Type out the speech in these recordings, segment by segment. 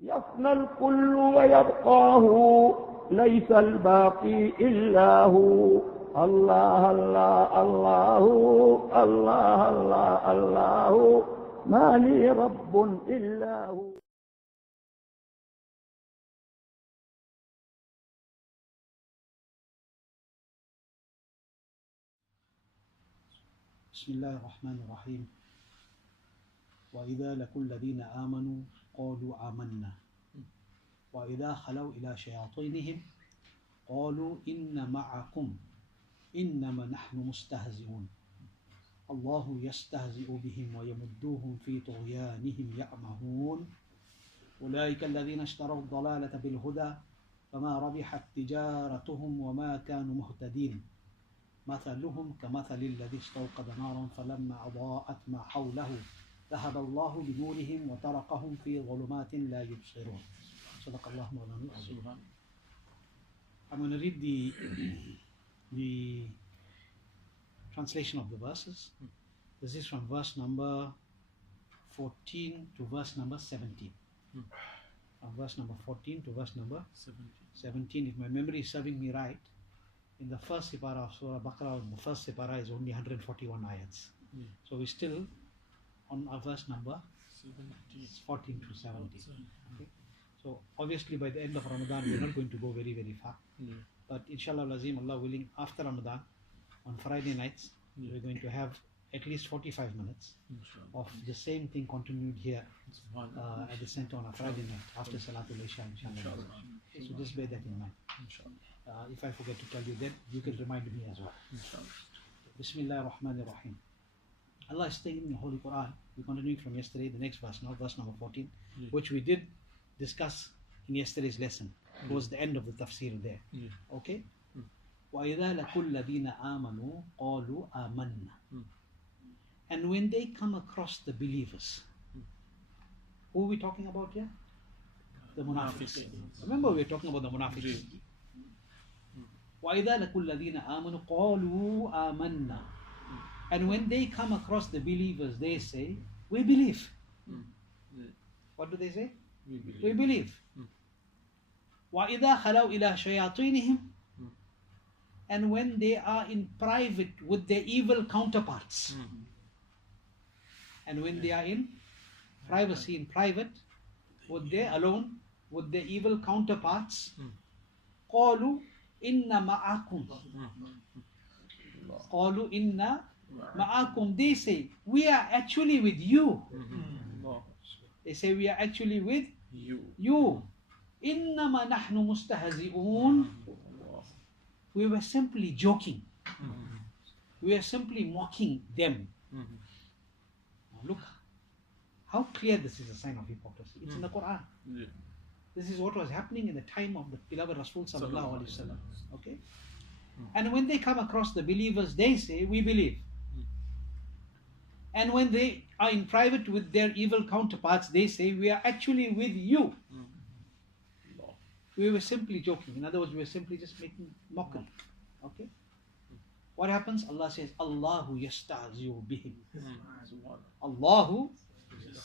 يفنى الكل ويبقى هو ليس الباقي إلا هو الله الله الله الله الله الله ما لي رب إلا هو. بسم الله الرحمن الرحيم. وإذا لقوا الذين آمنوا قالوا آمنا وإذا خلوا إلى شياطينهم قالوا إن معكم إنما نحن مستهزئون الله يستهزئ بهم ويمدوهم في طغيانهم يعمهون أولئك الذين اشتروا الضلالة بالهدى فما ربحت تجارتهم وما كانوا مهتدين مثلهم كمثل الذي استوقد نارا فلما أضاءت ما حوله ذهب الله بنورهم وتركهم في ظلمات لا يبصرون. صدق الله مولانا العظيم. I'm going to read the translation of the verses. This is from verse number 14 to verse number 17. From verse number 14 to verse number 17. If my memory is serving me right, in the first separah of Surah Al-Baqarah, the first separah is only 141 ayats. So we're still on our verse number 14 to 17. Okay? So obviously by the end of Ramadan we're not going to go very far. But inshallah Lazim, Allah willing, after Ramadan, on Friday nights, we're going to have at least 45 minutes of the same thing continued here at the center on a Friday night after Salatul Isha, inshallah. So just bear that in mind. If I forget to tell you that, you can remind me as well. Bismillah ar-Rahman ar-Rahim. Allah is saying in the Holy Quran, we're continuing from yesterday, the next verse now, verse number 14, which we did discuss in yesterday's lesson, towards the end of the tafsir there. Okay? وَإِذَا لَقُوا الَّذِينَ آمَنُوا قَالُوا آمَنَّا. And when they come across the believers, who are we talking about here? The munafiqs. Remember we are talking about the munafiqs. وَإِذَا لَقُوا الَّذِينَ آمَنُوا قَالُوا آمَنَّا. And when they come across the believers, they say, we believe. What do they say? We believe. وَإِذَا خَلَوْا إِلَى شَيَاطِينِهِمْ. And when they are in private with their evil counterparts. And when they are in privacy, in private, alone with their evil counterparts, قَالُوا إِنَّ مَعَكُمْ. قَالُوا إِنَّ مَعَكُمْ. They say, we are actually with you. They say, we are actually with you. إِنَّمَا نَحْنُ مُسْتَهْزِئُونَ. We were simply joking. We were simply mocking them. Now look how clear this is a sign of hypocrisy. It's in the Quran. This is what was happening in the time of the beloved Rasul sallallahu alaihi wasallam. Okay? And when they come across the believers, they say, we believe. And when they are in private with their evil counterparts, they say, we are actually with you. We were simply joking. In other words, we were simply just making mockery. Okay? What happens? Allah says, Allahu yastahzi'u bihim. Allahu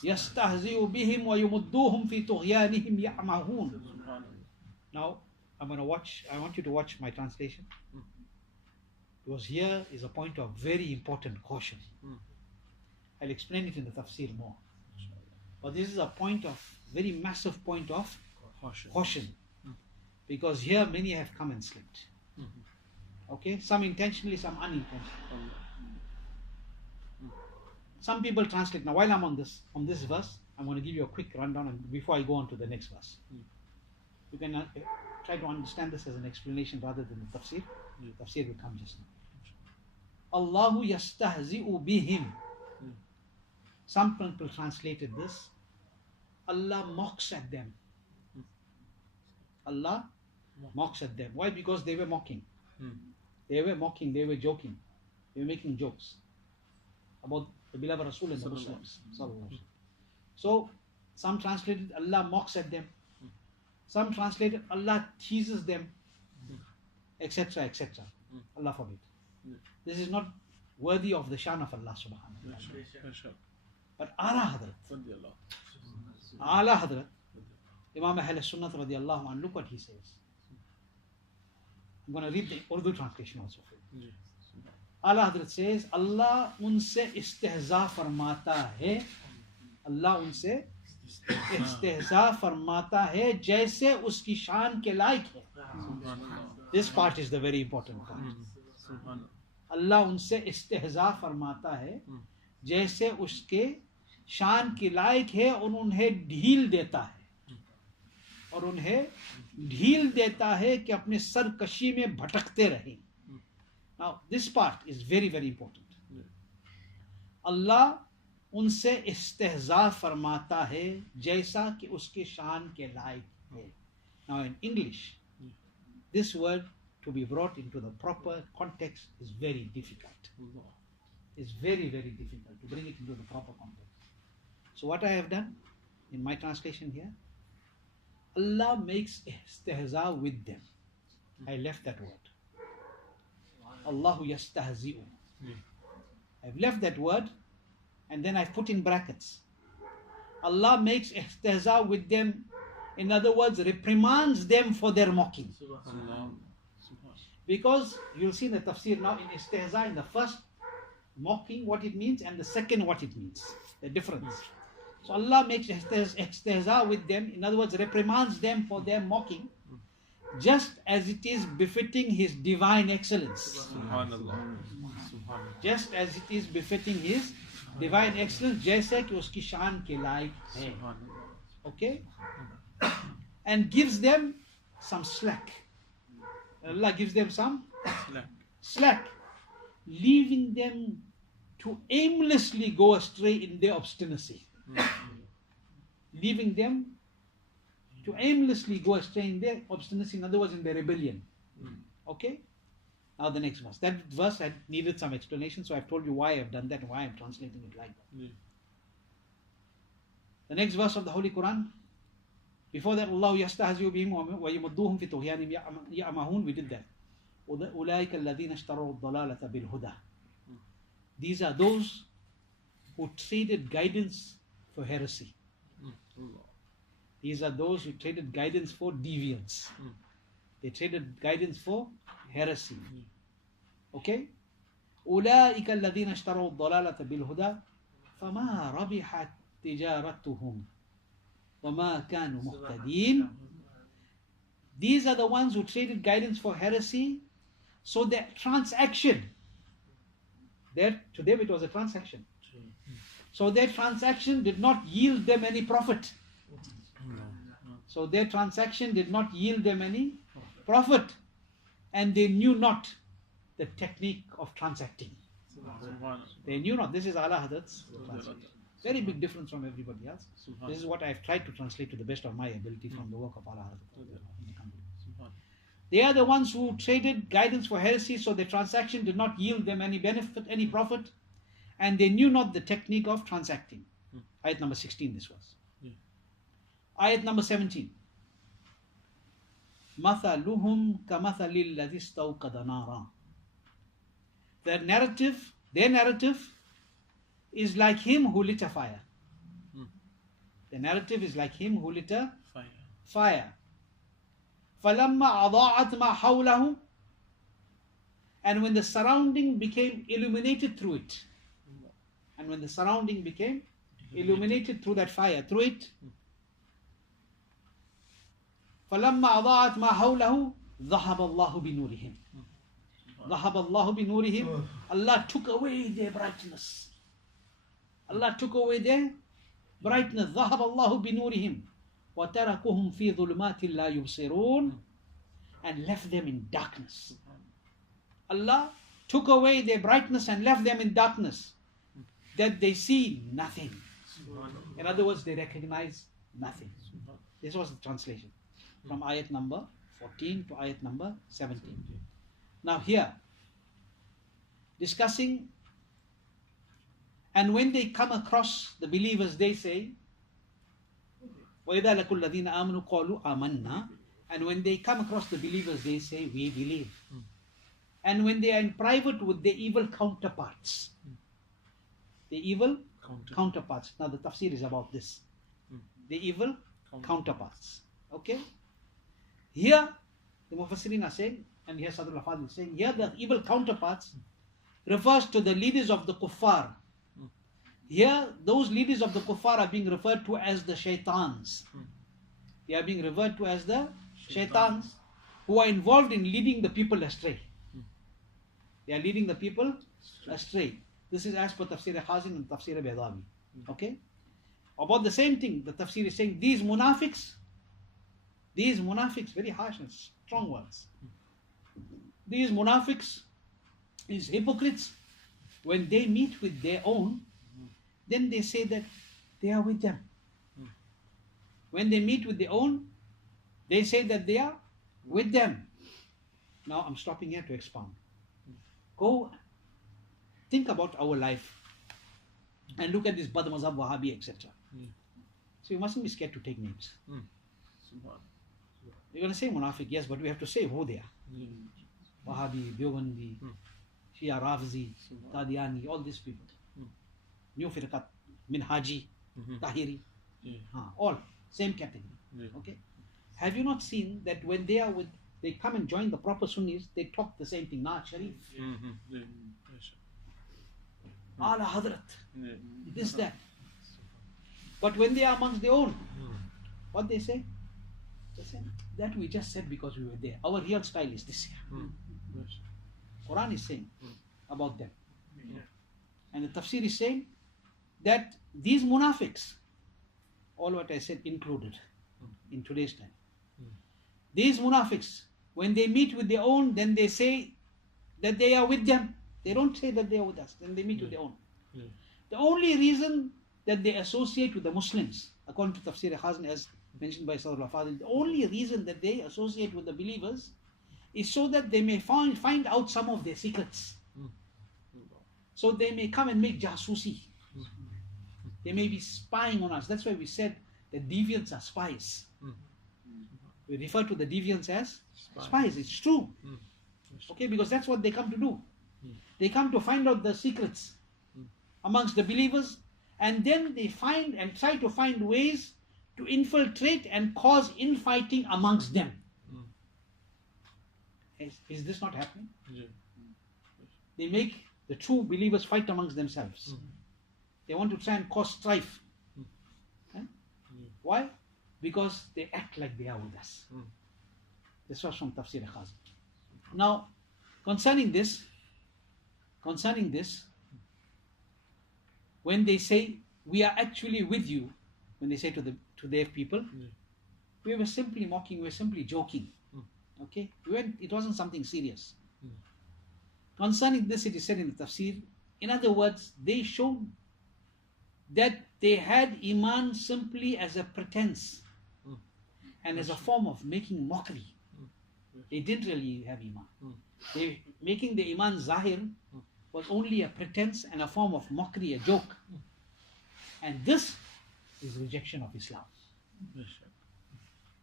yastahzi'u bihim wa yumudduhum fi tughyanihim ya'mahun. Now, I want you to watch my translation. Because here is a point of very important caution. I'll explain it in the tafsir more. But this is a very massive point of caution. Because here many have come and slipped. Okay? Some intentionally, some unintentionally. Some people translate. Now while I'm on this verse, I'm going to give you a quick rundown before I go on to the next verse. You can try to understand this as an explanation rather than the tafsir. The tafsir will come just now. Allahu yastahzi'u bihim. Some people translated this, Allah mocks at them. Allah mocks at them. Why? Because they were mocking. They were mocking, they were joking. They were making jokes about the beloved Rasul and the Muslims. So, some translated Allah mocks at them. Some translated Allah teases them, etc., etc. Allah forbid. This is not worthy of the shan of Allah subhanahu wa ta'ala. But Ala Hazrat Imam Ahl Sunnah radiallahu anhu, look what he says. I'm going to read the Urdu translation also for you. Ala Hazrat says, Allah unse istihza farmata hai. Allah unse istihza farmata hai jaise uski shan ke laik hai. This part is the very important part. Allah unse istihza farmata hai जैसे उसके शान के लायक है और उन्हें ढील देता है और उन्हें ढील देता है कि अपने सरकशी में भटकते रहें. Now this part is very very important. अल्लाह उनसे इस्तेहज़ा फरमाता है जैसा कि उसके शान के लायक है. Now in English, this word to be brought into the proper context is very difficult. It's very very difficult to bring it into the proper context. So what I have done in my translation here, Allah makes istihza with them. I left that word. Allahu yastahzi'u. I've left that word and then I've put in brackets. Allah makes istihza with them. In other words, reprimands them for their mocking. Because you'll see in the tafsir now in istihza, in the first mocking what it means and the second what it means, the difference. So Allah makes istihza with them, in other words reprimands them for their mocking, just as it is befitting His divine excellence. Just as it is befitting His divine excellence, जैसे कि उसकी शान के लायक है. Okay? And gives them some slack. Allah gives them some slack, leaving them to aimlessly go astray in their obstinacy. Leaving them to aimlessly go astray in their obstinacy, in other words, in their rebellion. Okay? Now the next verse. That verse had needed some explanation, so I've told you why I've done that and why I'm translating it like that. The next verse of the Holy Quran. Before that, Allah yastahzi'u bihim wa yamudduhum fi tughyanihim ya'mahun. We did that. أولئك الذين اشتروا الضلالة بالهدى. These are those who traded guidance for heresy. These are those who traded guidance for deviance. They traded guidance for heresy. Okay? أولئك الذين اشتروا الضلالة بالهدى فما ربحت تجارتهم وما كانوا مهتدين. These are the ones who traded guidance for heresy. So their transaction, to them it was a transaction. So their transaction did not yield them any profit. So their transaction did not yield them any profit. And they knew not the technique of transacting. They knew not. This is Allah Hazrat's translation. Very big difference from everybody else. This is what I've tried to translate to the best of my ability from the work of Allah Hazrat. They are the ones who traded guidance for heresy, so the transaction did not yield them any benefit, any profit, and they knew not the technique of transacting. Ayat number 16, this was. Ayat number 17. مَثَلُهُمْ كَمَثَلِ الَّذِي اسْتَوْقَدَ نَارًا. Their narrative is like him who lit a fire. The narrative is like him who lit a fire. فَلَمَّا أَضَاعَتْ مَا حَوْلَهُ. And when the surrounding became illuminated through it. And when the surrounding became illuminated through that fire, through it. فَلَمَّا أَضَاعَتْ مَا حَوْلَهُ ذَهَبَ اللَّهُ بِنُورِهِمْ. ذَهَبَ اللَّهُ بِنُورِهِمْ. Allah took away their brightness. Allah took away their brightness. ذَهَبَ اللَّهُ بِنُورِهِمْ وَتَرَكُهُمْ فِي ظُلُمَاتٍ لَا يُبْصِرُونَ. And left them in darkness. Allah took away their brightness and left them in darkness, that they see nothing. In other words, they recognize nothing. This was the translation from ayat number 14 to ayat number 17. Now here, discussing, and when they come across the believers, they say, وَإِذَا لَكُوا الَّذِينَ آمَنُوا قَالُوا آمَنَّا. And when they come across the believers, they say, we believe. And when they are in private with the evil counterparts, the evil counterparts. Now the tafsir is about this. The evil counterparts. Okay? Here, the Mufassirin are saying, and here Sadr al-Fadl is saying, here the evil counterparts refers to the leaders of the kuffar. Here, those leaders of the kuffar are being referred to as the shaitans. They are being referred to as the shaitans who are involved in leading the people astray. They are leading the people astray. This is as per Tafseer Cassim and Tafseer Baydawi. Okay? About the same thing, the Tafsir is saying, these munafiqs, very harsh and strong words. These munafiqs, these hypocrites, when they meet with their own, then they say that they are with them. When they meet with their own, they say that they are with them. Now I'm stopping here to expound. Go think about our life and look at this Bad Mazhab, Wahhabi, etc. So you mustn't be scared to take names. You're going to say Munafiq, yes, but we have to say who they are. Wahhabi, Deobandi, Shia Rafzi, Qadiani, all these people. New Firqat, Minhaji, Tahiri, all same category. Okay. Have you not seen that when they come and join the proper Sunnis, they talk the same thing? Naat Sharif, Ala Hazrat, this, that. But when they are amongst their own, what they say? They say, that we just said because we were there. Our real style is this here. Quran is saying about them. And the Tafsir is saying that these munafiqs, all what I said included in today's time. These munafiqs, when they meet with their own, then they say that they are with them. They don't say that they are with us. Then they meet with their own. The only reason that they associate with the Muslims, according to Tafsir Khazin, as mentioned by Sadr al-Fadil, the only reason that they associate with the believers is so that they may find out some of their secrets. So they may come and make jasusi. They may be spying on us. That's why we said that deviants are spies. We refer to the deviants as spies. It's true. Okay, because that's what they come to do. They come to find out the secrets amongst the believers, and then they find and try to find ways to infiltrate and cause infighting amongst them. Is this not happening? They make the true believers fight amongst themselves. They want to try and cause strife. Why? Because they act like they are with us. This was from Tafsir Khazin. Now, concerning this, when they say we are actually with you, when they say to their people, we were simply mocking, we were simply joking. Okay, it wasn't something serious. Concerning this, it is said in the Tafsir, in other words, they showed that they had Iman simply as a pretense and as a form of making mockery. They didn't really have Iman. They making the Iman Zahir was only a pretense and a form of mockery, a joke. And this is rejection of Islam.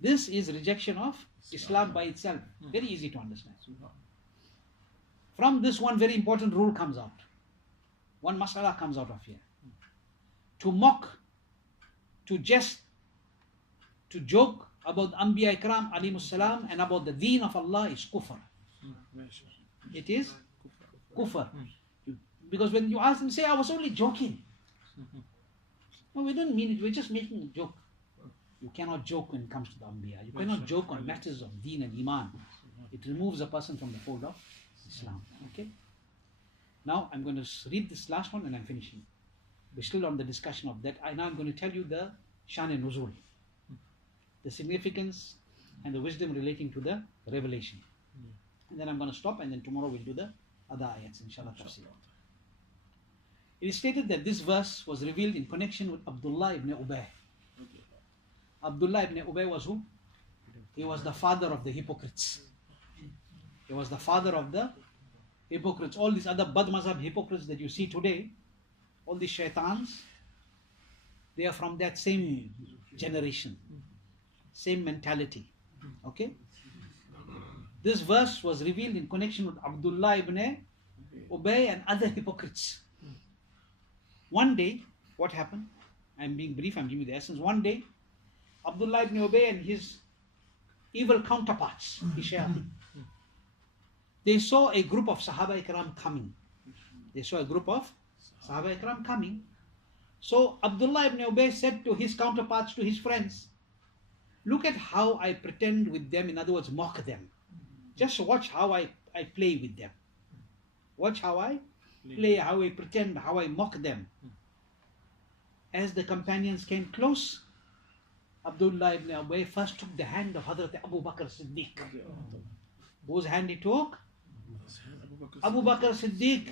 This is rejection of Islam by itself. Very easy to understand. From this, one very important rule comes out. One mas'ala comes out of here. To mock, to jest, to joke about Anbiya Ikram alayhimus salam and about the deen of Allah is kufr. It is kufr. Because when you ask them, say, I was only joking. No, we don't mean it, we're just making a joke. You cannot joke when it comes to the Anbiya. You cannot joke on matters of deen and iman. It removes a person from the fold of Islam. Okay? Now I'm going to read this last one and I'm finishing. We're still on the discussion of that. Now I'm going to tell you the Shan and Nuzul, the significance and the wisdom relating to the revelation. And then I'm going to stop, and then tomorrow we'll do the other ayats, inshallah. Tafsir. It is stated that this verse was revealed in connection with Abdullah ibn Ubay. Abdullah ibn Ubay was who? He was the father of the hypocrites. He was the father of the hypocrites. All these other Bad Mazhab hypocrites that you see today, all these shaitans, they are from that same generation, same mentality. Okay? This verse was revealed in connection with Abdullah ibn Ubay and other hypocrites. One day, what happened? I'm being brief, I'm giving you the essence. One day, Abdullah ibn Ubay and his evil counterparts, the shayateen. They saw a group of Sahaba Ikram coming. They saw a group of Sahaba Ikram coming. So Abdullah ibn Ubay said to his counterparts, to his friends, look at how I pretend with them, in other words, mock them. Just watch how I play with them. Watch how I play, how I pretend, how I mock them. As the companions came close, Abdullah ibn Ubay first took the hand of Hazrat Abu Bakr Siddiq. Whose hand he took? Abu Bakr Siddiq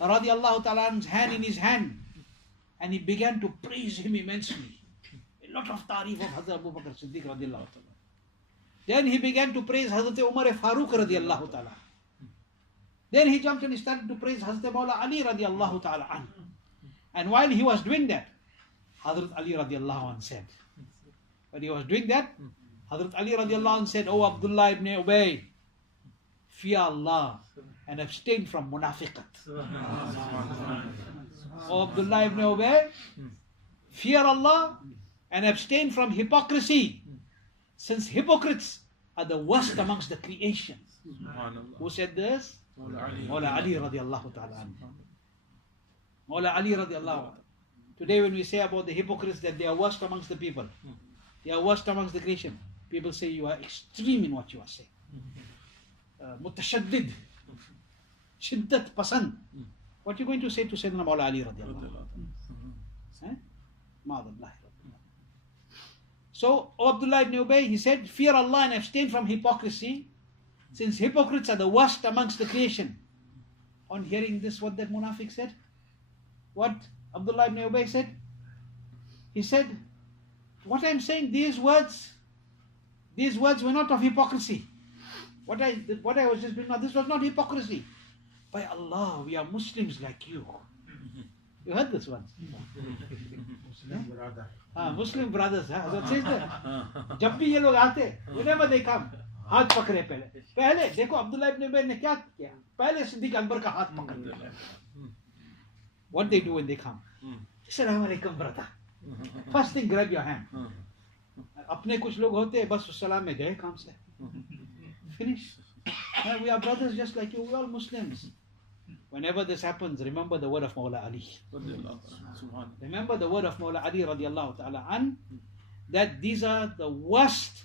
radiallahu ta'ala's hand in his hand. And he began to praise him immensely. A lot of tarif of Hazrat Abu Bakr Siddiq radiallahu ta'ala. Then he began to praise Hazrat Umar Farooq radiallahu ta'ala. Then he jumped and he started to praise Hazrat Mawla Ali radiallahu ta'ala. And while he was doing that, Hazrat Ali radiallahu anh said, when he was doing that, Hazrat Ali radiallahu anh said, "Oh Abdullah ibn Ubay, fear Allah and abstain from munafiqat." Oh Abdullah ibn Ubay, fear Allah and abstain from hypocrisy, since hypocrites are the worst amongst the creation. Who said this? Mawla Ali radiallahu ta'ala. Mawla Ali radiallahu anh. Today when we say about the hypocrites that they are worst amongst the people, they are worst amongst the creation, people say you are extreme in what you are saying. Mutashaddid, shiddat pasand. What are you going to say to Sayyidina Mawla Ali radiallahu anh? So Abdullah ibn Ubay, he said, fear Allah and abstain from hypocrisy, since hypocrites are the worst amongst the creation. On hearing this, what that munafiq said? What Abdullah ibn Ubay said? He said, what I'm saying, these words were not of hypocrisy. What I was just bringing out, this was not hypocrisy. By Allah, we are Muslims like you. You heard this once? Muslim brothers. Hazrat says that. जब भी ये लोग आते, whenever they come, हाथ पकड़े पहले देखो अब्दुल्ला इब्न उबैर ने क्या किया, पहले सिद्दीक अकबर का हाथ पकड़ लिया. What they do when they come? Assalamu alaikum brother. First thing, grab your hand. अपने कुछ लोग होते हैं बस सलाम में गए काम से. Finish. We are brothers just like you. We are all Muslims. Whenever this happens, remember the word of Mawla Ali. Remember the word of Mawla Ali radiallahu ta'ala an, that these are the worst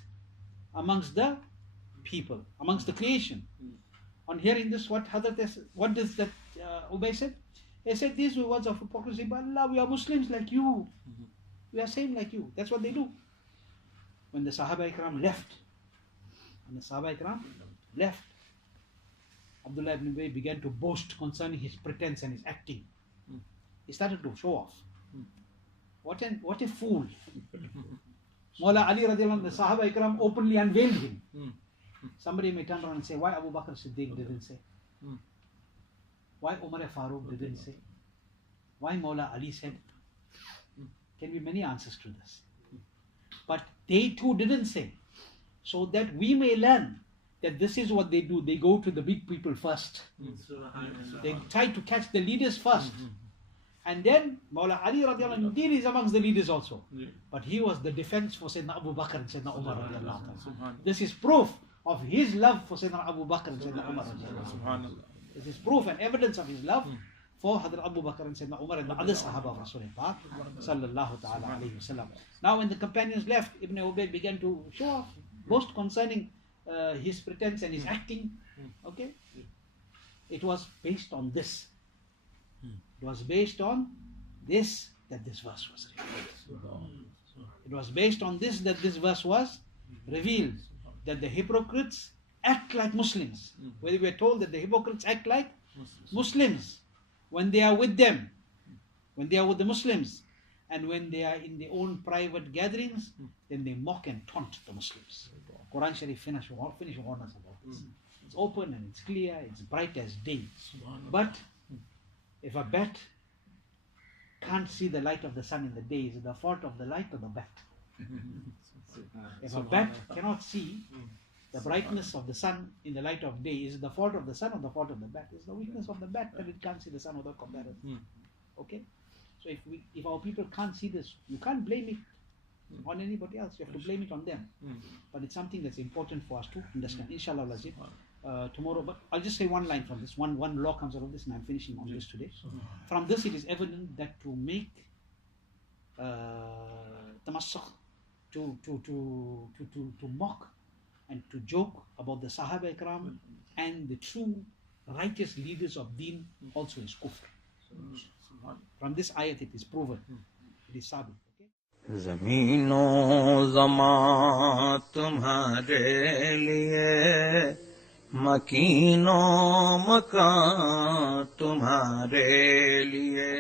amongst the people, amongst the creation. On hearing this, what does that Ubay said? He said, these were words of hypocrisy. But Allah, we are Muslims like you. We are same like you. That's what they do. When the Sahaba Ikram left, Abdullah ibn Ubay began to boast concerning his pretense and his acting. He started to show off. What a fool. Mawla Ali radiallahu anhu, the Sahaba Ikram openly unveiled him. Somebody may turn around and say, why Abu Bakr Siddiq didn't say? Why Umar Farooq didn't say? Why Mawla Ali said? Can be many answers to this. But they too didn't say. So that we may learn that this is what they do. They go to the big people first. They try to catch the leaders first. And then Mawla Ali radiallahu anhu, indeed is amongst the leaders also. But he was the defense for Sayyidina Abu Bakr and Sayyidina Umar radiallahu anhu. This is proof of his love for Sayyidina Abu Bakr and Sayyidina Umar radiallahu anhu. This is proof and evidence of his love for Hazrat Abu Bakr and Sayyidina Umar and the other Sahaba of Rasulullah sallallahu ta'ala alayhi wasallam. Now when the companions left, Ibn Ubay began to show off, boast concerning his pretense and his acting. Okay? It was based on this. It was based on this that this verse was revealed. It was based on this that this verse was revealed. That the hypocrites act like Muslims. Where we are told that the hypocrites act like Muslims when they are with them, when they are with the Muslims, and when they are in their own private gatherings, then they mock and taunt the Muslims. Quran Sharif finish warn us about this. It's open and it's clear, it's bright as day. But if a bat can't see the light of the sun in the day, is it the fault of the light or the bat? If a bat cannot see the brightness of the sun in the light of day, is it the fault of the sun or the fault of the bat? It's the weakness of the bat that it can't see the sun without comparison. Okay? So if our people can't see this, you can't blame it. on anybody else. You have to blame it on them. But it's something that's important for us to understand. Inshallah, Lazim. Tomorrow, but I'll just say one line from this. One law comes out of this, and I'm finishing on this today. From this, it is evident that to make tamassukh, to mock and to joke about the Sahaba Ikram and the true righteous leaders of Deen also is kufr. From this ayat, it is proven. It is sabit. ज़मीनो ज़मां तुम्हारे लिए मकीनो मकान तुम्हारे लिए